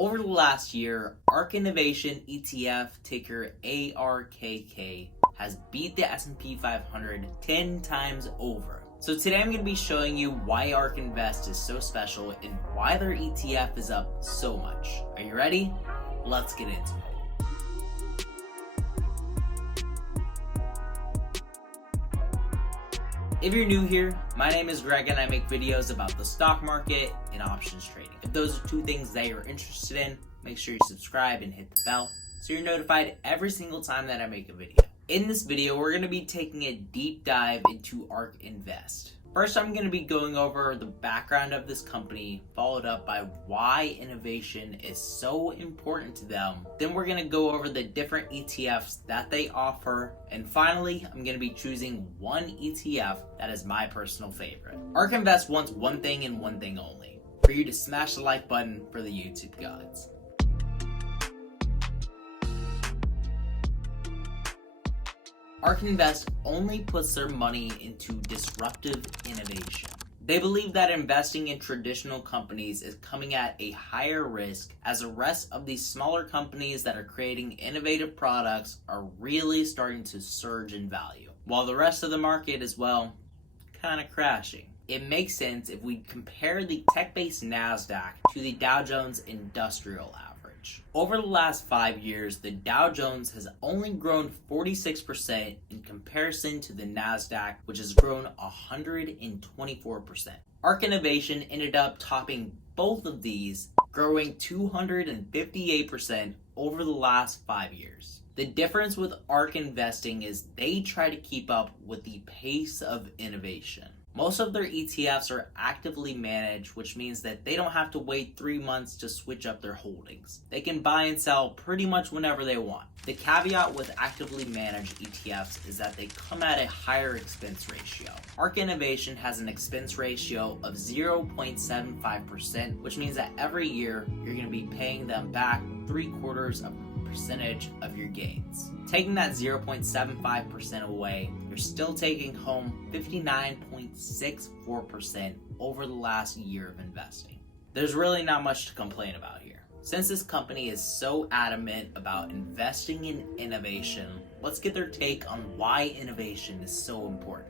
Over the last year, ARK Innovation ETF, ticker ARKK, has beat the S&P 500 10 times over. So today I'm going to be showing you why ARK Invest is so special and why their ETF is up so much. Are you ready? Let's get into it. If you're new here, my name is Greg and I make videos about the stock market and options trading. If those are two things that you're interested in, make sure you subscribe and hit the bell so you're notified every single time that I make a video. In this video, we're going to be taking a deep dive into ARK Invest. First, I'm going to be going over the background of this company, followed up by why innovation is so important to them. Then we're going to go over the different ETFs that they offer. And finally, I'm going to be choosing one ETF that is my personal favorite. ARK Invest wants one thing and one thing only: for you to smash the like button for the YouTube gods. ARK Invest only puts their money into disruptive innovation. They believe that investing in traditional companies is coming at a higher risk, as the rest of these smaller companies that are creating innovative products are really starting to surge in value, while the rest of the market is, well, kind of crashing. It makes sense if we compare the tech-based Nasdaq to the Dow Jones Industrial Average. Over the last 5 years, the Dow Jones has only grown 46% in comparison to the Nasdaq, which has grown 124%. ARK Innovation ended up topping both of these, growing 258% over the last 5 years. The difference with ARK investing is they try to keep up with the pace of innovation. Most of their ETFs are actively managed, which means that they don't have to wait 3 months to switch up their holdings. They can buy and sell pretty much whenever they want. The caveat with actively managed ETFs is that they come at a higher expense ratio. ARK Innovation has an expense ratio of 0.75%, which means that every year you're going to be paying them back 3/4 of percentage of your gains. Taking that 0.75% away, you're still taking home 59.64% over the last year of investing. There's really not much to complain about here. Since this company is so adamant about investing in innovation, let's get their take on why innovation is so important.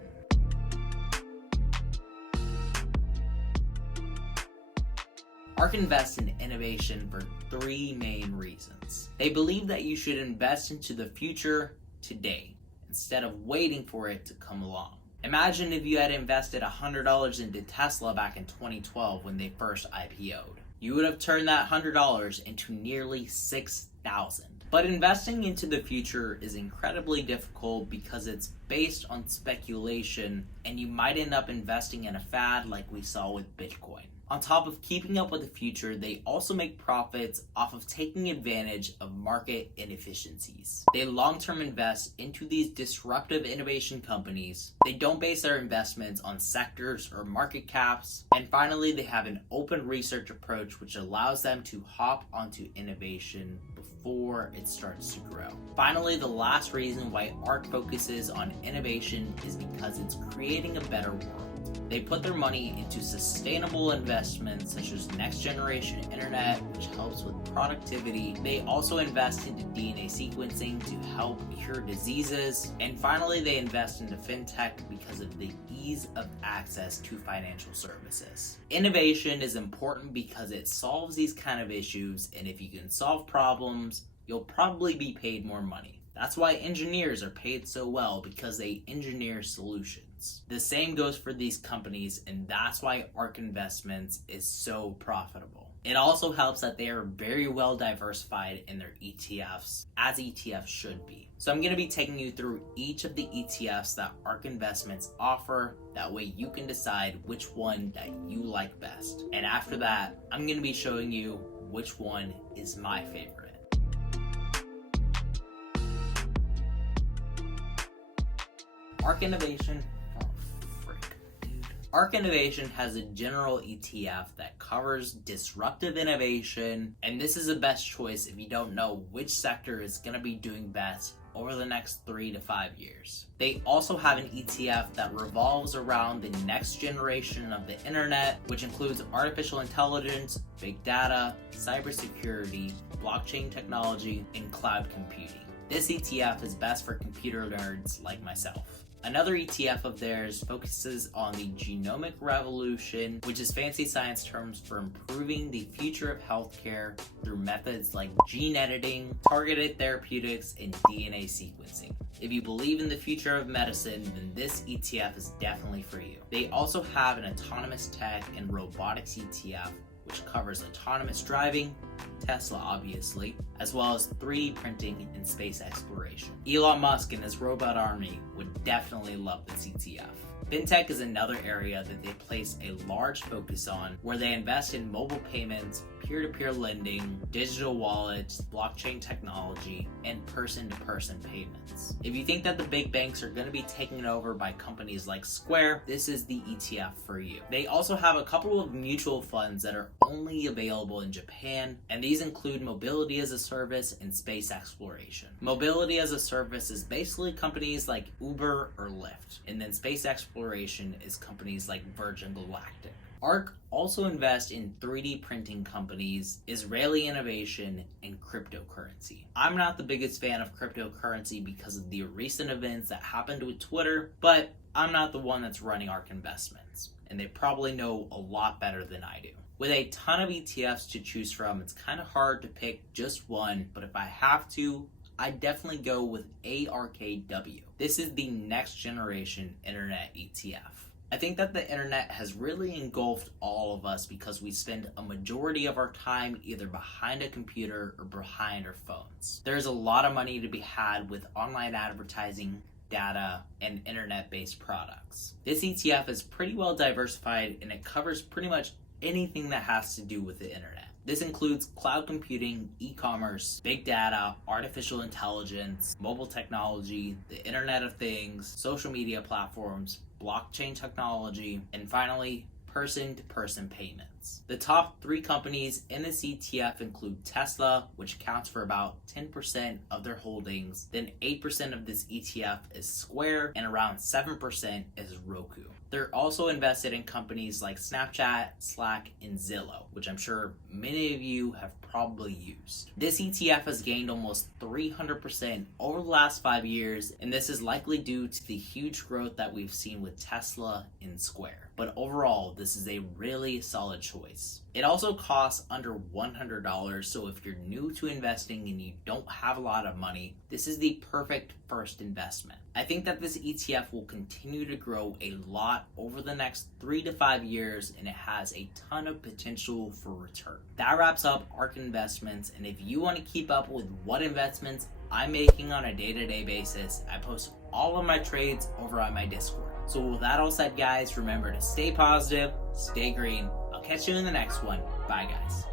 ARK invests in innovation for 3 main reasons. They believe that you should invest into the future today, instead of waiting for it to come along. Imagine if you had invested $100 into Tesla back in 2012 when they first IPO'd. You would have turned that $100 into nearly $6,000. But investing into the future is incredibly difficult because it's based on speculation, and you might end up investing in a fad like we saw with Bitcoin. On top of keeping up with the future, they also make profits off of taking advantage of market inefficiencies. They long-term invest into these disruptive innovation companies. They don't base their investments on sectors or market caps. And finally, they have an open research approach, which allows them to hop onto innovation before it starts to grow. Finally, the last reason why ARK focuses on innovation is because it's creating a better world. They put their money into sustainable investments such as next generation internet, which helps with productivity. They also invest into DNA sequencing to help cure diseases. And finally, they invest into fintech because of the ease of access to financial services. Innovation is important because it solves these kind of issues, and if you can solve problems, you'll probably be paid more money. That's why engineers are paid so well, because they engineer solutions. The same goes for these companies, and that's why ARK Investments is so profitable. It also helps that they are very well diversified in their ETFs, as ETFs should be. So I'm going to be taking you through each of the ETFs that ARK Investments offer. That way you can decide which one that you like best. And after that, I'm going to be showing you which one is my favorite. ARK Innovation. ARK Innovation has a general ETF that covers disruptive innovation, and this is the best choice if you don't know which sector is going to be doing best over the next 3 to 5 years. They also have an ETF that revolves around the next generation of the internet, which includes artificial intelligence, big data, cybersecurity, blockchain technology, and cloud computing. This ETF is best for computer nerds like myself. Another ETF of theirs focuses on the genomic revolution, which is fancy science terms for improving the future of healthcare through methods like gene editing, targeted therapeutics, and DNA sequencing. If you believe in the future of medicine, then this ETF is definitely for you. They also have an autonomous tech and robotics ETF, which covers autonomous driving, Tesla obviously, as well as 3D printing and space exploration. Elon Musk and his robot army would definitely love this ETF. Fintech is another area that they place a large focus on, where they invest in mobile payments, peer-to-peer lending, digital wallets, blockchain technology, and person-to-person payments. If you think that the big banks are going to be taken over by companies like Square, this is the ETF for you. They also have a couple of mutual funds that are only available in Japan, and these include mobility as a service and space exploration. Mobility as a service is basically companies like Uber or Lyft, and then space exploration is companies like Virgin Galactic. ARK also invests in 3D printing companies, Israeli innovation, and cryptocurrency. I'm not the biggest fan of cryptocurrency because of the recent events that happened with Twitter, but I'm not the one that's running ARK Investments, and they probably know a lot better than I do. With a ton of ETFs to choose from, it's kind of hard to pick just one, but if I have to, I definitely go with ARKW. This is the next generation internet ETF. I think that the internet has really engulfed all of us because we spend a majority of our time either behind a computer or behind our phones. There's a lot of money to be had with online advertising, data, and internet-based products. This ETF is pretty well diversified and it covers pretty much anything that has to do with the internet. This includes cloud computing, e-commerce, big data, artificial intelligence, mobile technology, the Internet of Things, social media platforms, blockchain technology, and finally, person-to-person payments. The top 3 companies in this ETF include Tesla, which accounts for about 10% of their holdings, then 8% of this ETF is Square, and around 7% is Roku. They're also invested in companies like Snapchat, Slack, and Zillow, which I'm sure many of you have probably used. This ETF has gained almost 300% over the last 5 years, and this is likely due to the huge growth that we've seen with Tesla and Square. But overall, this is a really solid choice. It also costs under $100, so if you're new to investing and you don't have a lot of money, this is the perfect first investment. I think that this ETF will continue to grow a lot over the next 3 to 5 years, and it has a ton of potential for return. That wraps up ARK Investments, and if you want to keep up with what investments I'm making on a day-to-day basis, I post all of my trades over on my Discord. So with that all said, guys, remember to stay positive, stay green. I'll catch you in the next one. Bye, guys.